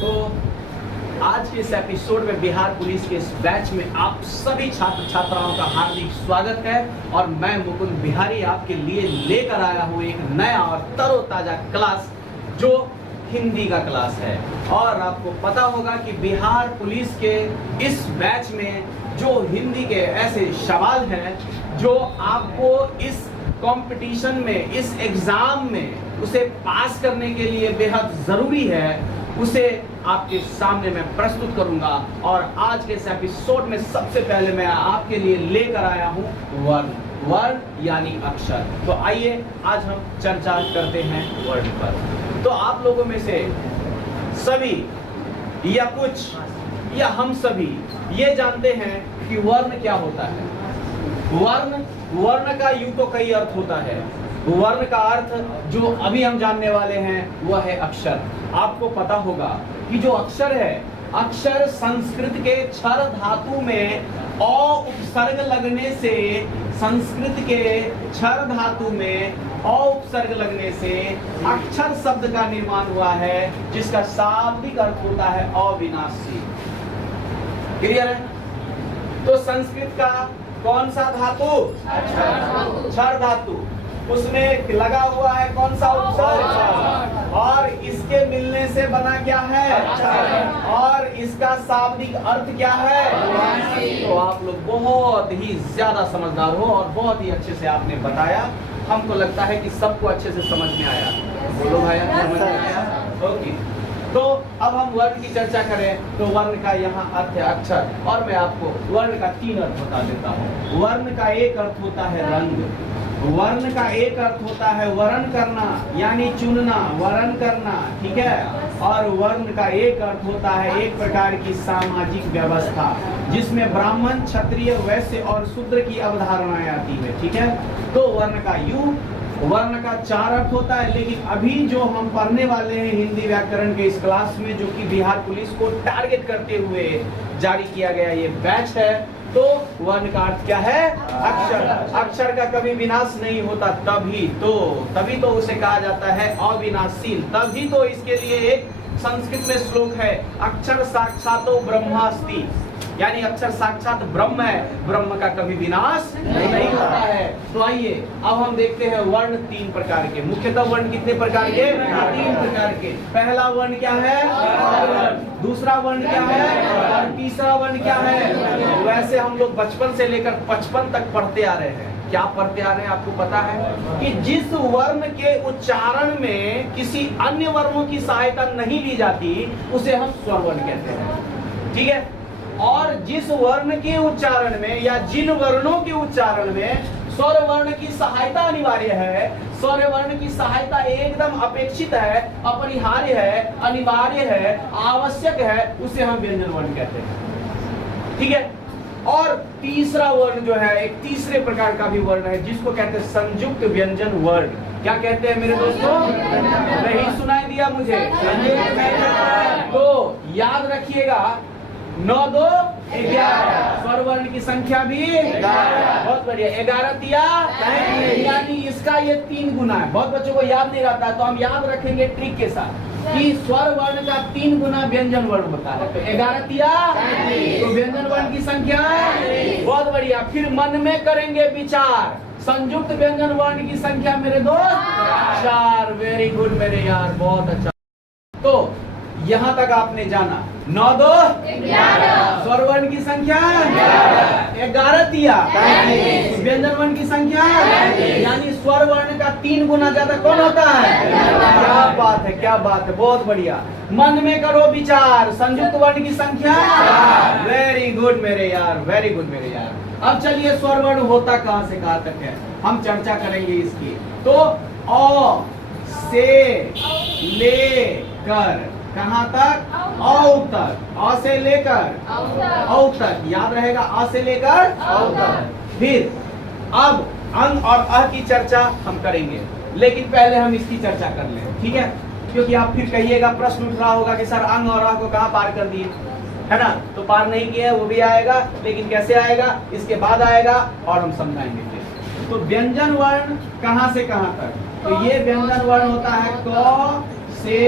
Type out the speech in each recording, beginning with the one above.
तो आज के इस एपिसोड में बिहार पुलिस के इस बैच में आप सभी छात्र छात्राओं का हार्दिक स्वागत है और मैं मुकुंद बिहारी आपके लिए लेकर आया हूँ एक नया और तरोताजा क्लास जो हिंदी का क्लास है। और आपको पता होगा कि बिहार पुलिस के इस बैच में जो हिंदी के ऐसे सवाल हैं जो आपको इस कंपटीशन में, इस एग्जाम में उसे पास करने के लिए बेहद जरूरी है, उसे आपके सामने मैं प्रस्तुत करूंगा। और आज के इस एपिसोड में सबसे पहले मैं आपके लिए लेकर आया हूं वर्ण। वर्ण यानी अक्षर। तो आइए आज हम चर्चा करते हैं वर्ण पर। तो आप लोगों में से सभी या कुछ या हम सभी ये जानते हैं कि वर्ण क्या होता है। वर्ण का यूं तो कई अर्थ होता है। वर्ण का अर्थ जो अभी हम जानने वाले हैं वह है अक्षर। आपको पता होगा कि जो अक्षर है, अक्षर संस्कृत के क्षर धातु में अ उपसर्ग लगने से, संस्कृत के क्षर धातु में अ उपसर्ग लगने से अक्षर शब्द का निर्माण हुआ है, जिसका शाब्दिक अर्थ होता है अविनाशी। क्लियर है? तो संस्कृत का कौन सा धातु? क्षर धातु। उसमें लगा हुआ है कौन सा उपसर्ग, और इसके मिलने से बना क्या है? और इसका शाब्दिक अर्थ क्या है? तो आप लोग बहुत ही ज्यादा समझदार हो और बहुत ही अच्छे से आपने बताया। हमको लगता है कि सबको अच्छे से समझ में आया। बोलो भाई, समझ में आया? ओके। तो अब हम वर्ण की चर्चा करें तो वर्ण का यहाँ अर्थ है अक्षर, और मैं आपको वर्ण का 3 अर्थ बता देता हूँ। वर्ण का एक अर्थ होता है रंग, वर्ण का एक अर्थ होता है वर्ण करना यानी चुनना, वर्ण करना, ठीक है। और वर्ण का एक अर्थ होता है एक प्रकार की सामाजिक व्यवस्था जिसमें ब्राह्मण, क्षत्रिय, वैश्य और शूद्र की अवधारणाएं आती है, ठीक है। तो वर्ण का वर्ण का 4 अर्थ होता है, लेकिन अभी जो हम पढ़ने वाले हैं हिंदी व्याकरण के इस क्लास में, जो कि बिहार पुलिस को टारगेट करते हुए जारी किया गया ये बैच है, तो वर्ण का अर्थ क्या है? अक्षर। अक्षर का कभी विनाश नहीं होता, तभी तो उसे कहा जाता है अविनाशील। तभी तो इसके लिए एक संस्कृत में श्लोक है, अक्षर साक्षातो ब्रह्मास्ति, यानी अक्षर साक्षात ब्रह्म है, ब्रह्म का कभी विनाश नहीं होता है। तो आइए अब हम देखते हैं वर्ण 3 प्रकार के। मुख्यतः वर्ण कितने प्रकार के? 3 प्रकार के। पहला वर्ण क्या है? दूसरा वर्ण क्या है? और तीसरा वर्ण क्या है? वैसे हम लोग बचपन से लेकर 55 तक पढ़ते आ रहे हैं। क्या पढ़ते आ रहे हैं? आपको पता है कि जिस वर्ण के उच्चारण में किसी अन्य वर्णों की सहायता नहीं ली जाती उसे हम स्वर वर्ण कहते हैं, ठीक है। और जिस वर्ण के उच्चारण में या जिन वर्णों के उच्चारण में स्वर वर्ण की सहायता अनिवार्य है, स्वर वर्ण की सहायता एकदम अपेक्षित है, अपरिहार्य है, अनिवार्य है, आवश्यक है, उसे हम व्यंजन वर्ण कहते हैं, ठीक है। और तीसरा वर्ण जो है, एक तीसरे प्रकार का भी वर्ण है जिसको कहते हैं संयुक्त व्यंजन वर्ण। क्या कहते हैं मेरे दोस्तों? नहीं सुनाई दिया मुझे? तो याद रखिएगा, 9 2 11 स्वर वर्ण की संख्या भी 11। बहुत बढ़िया। 11 तिया, यानी इसका ये 3 गुना है। बहुत बच्चों को याद नहीं रहता, तो हम याद रखेंगे ट्रिक के साथ कि स्वर वर्ण का 3 गुना व्यंजन वर्ण होता है। तो 11 तिया, तो व्यंजन वर्ण की संख्या। बहुत बढ़िया। फिर मन में करेंगे विचार, संयुक्त व्यंजन वर्ण की संख्या मेरे दोस्त 4। वेरी गुड मेरे यार, बहुत अच्छा। तो यहाँ तक आपने जाना 9 2 11 स्वर वर्ण की संख्या 11 तिया, व्यंजन वर्ण की संख्या, यानी स्वर वर्ण का 3 गुना ज्यादा कौन होता है? क्या बात है, क्या बात है, बहुत बढ़िया। मन में करो विचार, संयुक्त वर्ण की संख्या। वेरी गुड मेरे यार, वेरी गुड मेरे यार। अब चलिए स्वर वर्ण होता कहां से कहां तक है, हम चर्चा करेंगे इसकी। तो अ से लेकर कहां तक? औ तक। अ से लेकर औ तक, याद रहेगा, अ से लेकर औ तक। फिर अब अंग और अ की चर्चा हम करेंगे, लेकिन पहले हम इसकी चर्चा कर लें, ठीक है। क्योंकि आप फिर कहिएगा, प्रश्न उठ रहा होगा कि सर अंग और अ को कहां पार कर दिए, है ना। तो पार नहीं किया, वो भी आएगा, लेकिन कैसे आएगा इसके बाद आएगा और हम समझाएंगे फिर। तो व्यंजन वर्ण कहां से कहां तक? तो ये व्यंजन वर्ण होता है क से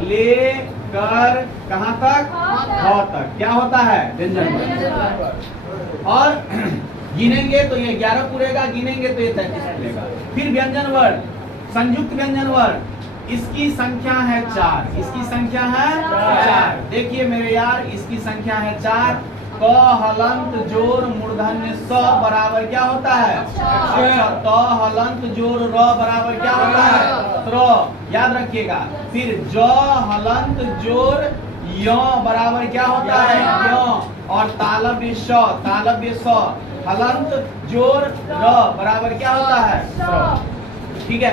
ले कर कहाँ तक, ख तक क्या होता है, व्यंजन वर्ण। और गिनेंगे तो ये 11 पूरेगा, गिनेंगे तो ये 33 पूरेगा। फिर व्यंजन वर्ण, संयुक्त व्यंजन वर्ण, इसकी संख्या है 4, इसकी संख्या है 4। देखिए मेरे यार, इसकी संख्या है 4। क हलंत जोड़ मूर्धन्य स बराबर क्या होता है, त हलंत जोड़ र बराबर क्या होता है, त्र। याद रखिएगा। फिर ज हलंत जोड़ य बराबर क्या होता है, य। और तालव्य स हलंत जोड़ र बराबर क्या होता है, स। ठीक है,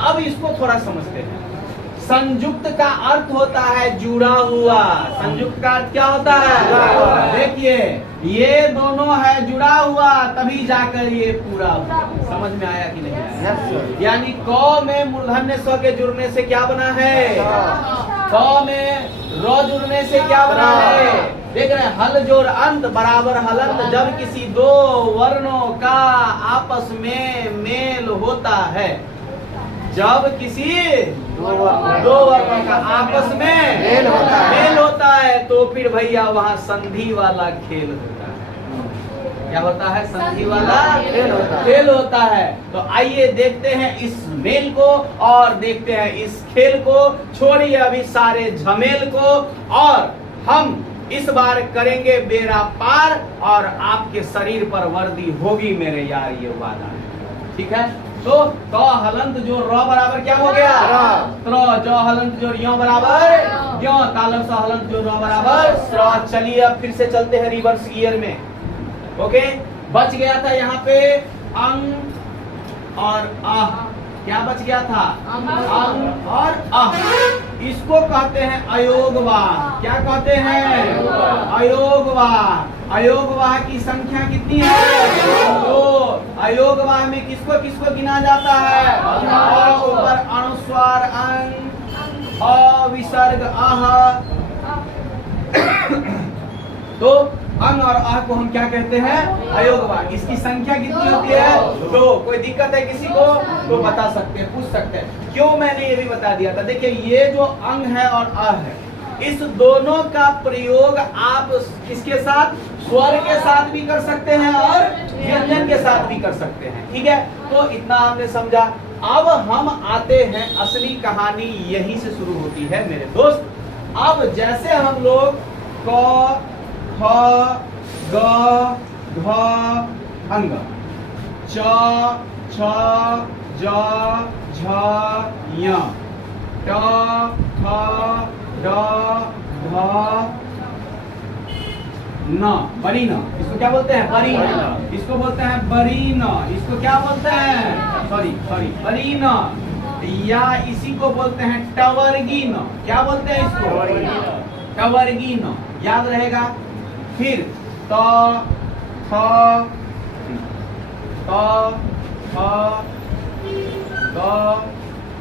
अब इसको थोड़ा समझते हैं। संयुक्त का अर्थ होता है जुड़ा हुआ। संयुक्त का अर्थ क्या होता है, देखिए ये दोनों है जुड़ा हुआ, तभी जाकर ये पूरा हुआ। समझ में आया कि नहीं आया? यानी क में मूर्धन्य स के जुड़ने से क्या बना है, क में र जुड़ने से क्या बना है, देख रहे हैं, हल जोड़ अंत बराबर हलंत। जब किसी दो वर्णों का आपस में मेल होता है, जब किसी दो वर्णों का आपस में मेल होता है तो फिर भैया वहां संधि वाला खेल होता है। क्या होता है, संधि वाला खेल होता है। तो आइए देखते हैं इस मेल को और देखते हैं इस खेल को। छोड़िए अभी सारे झमेल को, और हम इस बार करेंगे बेड़ा पार, और आपके शरीर पर वर्दी होगी मेरे यार, ये वादा है। ठीक है, तो क हलंत जो र बराबर क्या हो गया, त्र। ज हलंत जो य बराबर य। तालव स हलंत जो र बराबर स्र। चलिए अब फिर से चलते हैं रिवर्स गियर में। ओके, बच गया था यहाँ पे अंग और अह। क्या बच गया था, अंग और अह। इसको कहते हैं अयोगवाह। क्या कहते हैं, अयोगवाह। अयोगवाह की संख्या कितनी है, तो अयोगवाह में किसको किसको गिना जाता है, ऊपर अनुस्वार अंग, अविसर्ग अह। तो अंग और अह को हम क्या कहते हैं, अयोगवाह। इसकी संख्या कितनी होती है, 2। कोई दिक्कत है किसी को तो बता सकते हैं, पूछ सकते हैं। क्यों मैंने ये भी बता दिया था। देखिए ये जो अंग है और अ है, इस दोनों का प्रयोग आप किसके साथ, स्वर के साथ भी कर सकते हैं और व्यंजन के साथ भी कर सकते हैं। ठीक है, तो इतना आपने समझा। अब हम आते हैं, असली कहानी यहीं से शुरू होती है मेरे दोस्त। अब जैसे हम लोग क ख ग घ अंग, च छ ज झ य, ट ठ ड ढ न, बरी न। इसको क्या बोलते हैं, बरी न। इसको बोलते हैं बरी न। इसको क्या बोलते हैं, सॉरी बरी न। या इसी को बोलते हैं टवर्गी न। क्या बोलते हैं इसको, टवर्गी न। याद रहेगा। फिर त थ ग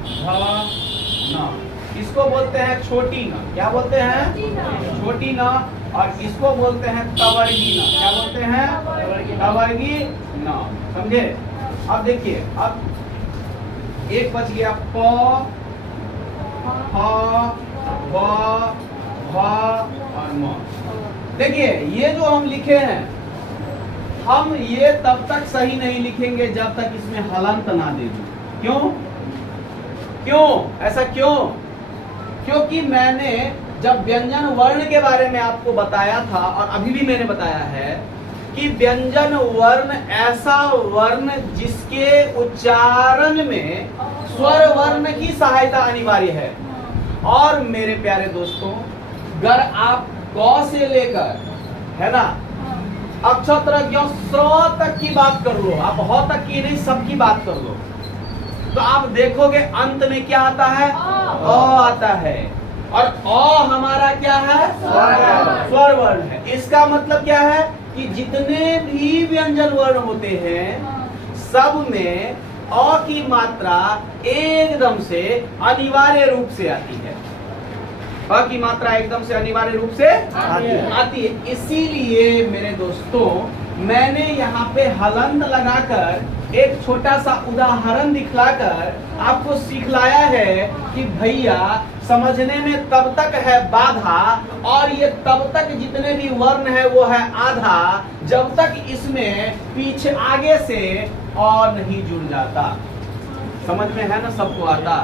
घ न। इसको बोलते हैं छोटी न। क्या बोलते हैं, छोटी न। और इसको बोलते हैं तवर्गी न। क्या बोलते हैं, तवर्गी न। समझे। अब देखिए, अब एक बच गया, प ह ब भ और म। देखिए ये जो हम लिखे हैं, हम ये तब तक सही नहीं लिखेंगे जब तक इसमें हलंत ना दे दूं। क्यों, ऐसा क्यों? क्योंकि मैंने जब व्यंजन वर्ण के बारे में आपको बताया था, और अभी भी मैंने बताया है कि व्यंजन वर्ण ऐसा वर्ण जिसके उच्चारण में स्वर वर्ण की सहायता अनिवार्य है। और मेरे प्यारे दोस्तों, अगर आप क से लेकर, है ना, अक्षर स्र तक की बात कर लो, आप ह तक की नहीं, सबकी बात कर लो, तो आप देखोगे अंत में क्या आता है, अ आता है। और अ हमारा क्या है, स्वर वर्ण है। इसका मतलब क्या है कि जितने भी व्यंजन वर्ण होते हैं, सब में अ की मात्रा एकदम से अनिवार्य रूप से आती है। अ की मात्रा एकदम से अनिवार्य रूप से आती है। इसीलिए मेरे दोस्तों, मैंने यहाँ पे हलंत लगाकर एक छोटा सा उदाहरण दिखलाकर आपको सिखलाया है कि भैया समझने में तब तक है बाधा, और ये तब तक जितने भी वर्ण है वो है आधा, जब तक इसमें पीछे आगे से और नहीं जुड़ जाता। समझ में है ना, सबको आता?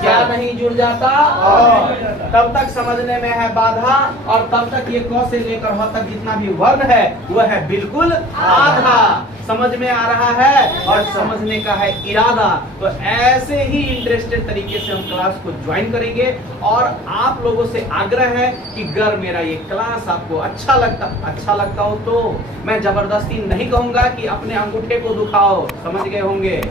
क्या नहीं जुड़ जाता? और तब तक समझने में है बाधा, और तब तक ये क से लेकर ह तक जितना भी वर्ण है वह है बिल्कुल आधा। समझ में आ रहा है? और समझने का है इरादा। तो ऐसे ही इंटरेस्टेड तरीके से हम क्लास को ज्वाइन करेंगे, और आप लोगों से आग्रह है कि अगर मेरा ये क्लास आपको अच्छा लगता हो तो मैं जबरदस्ती नहीं कहूंगा कि अपने अंगूठे को दुखाओ, समझ गए होंगे।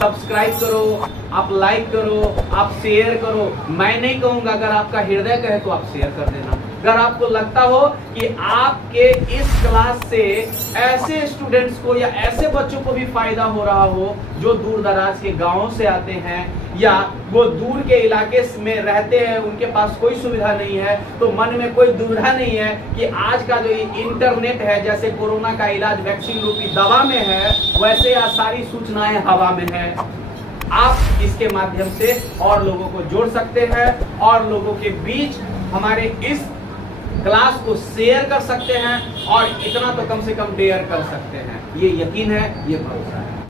सब्सक्राइब करो, आप लाइक करो, आप शेयर करो। मैं नहीं कहूंगा, अगर आपका हृदय कहे तो आप शेयर कर देना। अगर आपको लगता हो कि आपके इस क्लास से ऐसे स्टूडेंट्स को या ऐसे बच्चों को भी फायदा हो रहा हो जो दूर दराज के गांवों से आते हैं, या वो दूर के इलाके में रहते हैं, उनके पास कोई सुविधा नहीं है, तो मन में कोई दुविधा नहीं है कि आज का जो इंटरनेट है, जैसे कोरोना का इलाज वैक्सीन रूपी दवा में है, वैसे आज सारी सूचनाएं हवा में है। आप इसके माध्यम से और लोगों को जोड़ सकते हैं, और लोगों के बीच हमारे इस क्लास को शेयर कर सकते हैं, और इतना तो कम से कम डेयर कर सकते हैं। ये यकीन है, ये भरोसा है।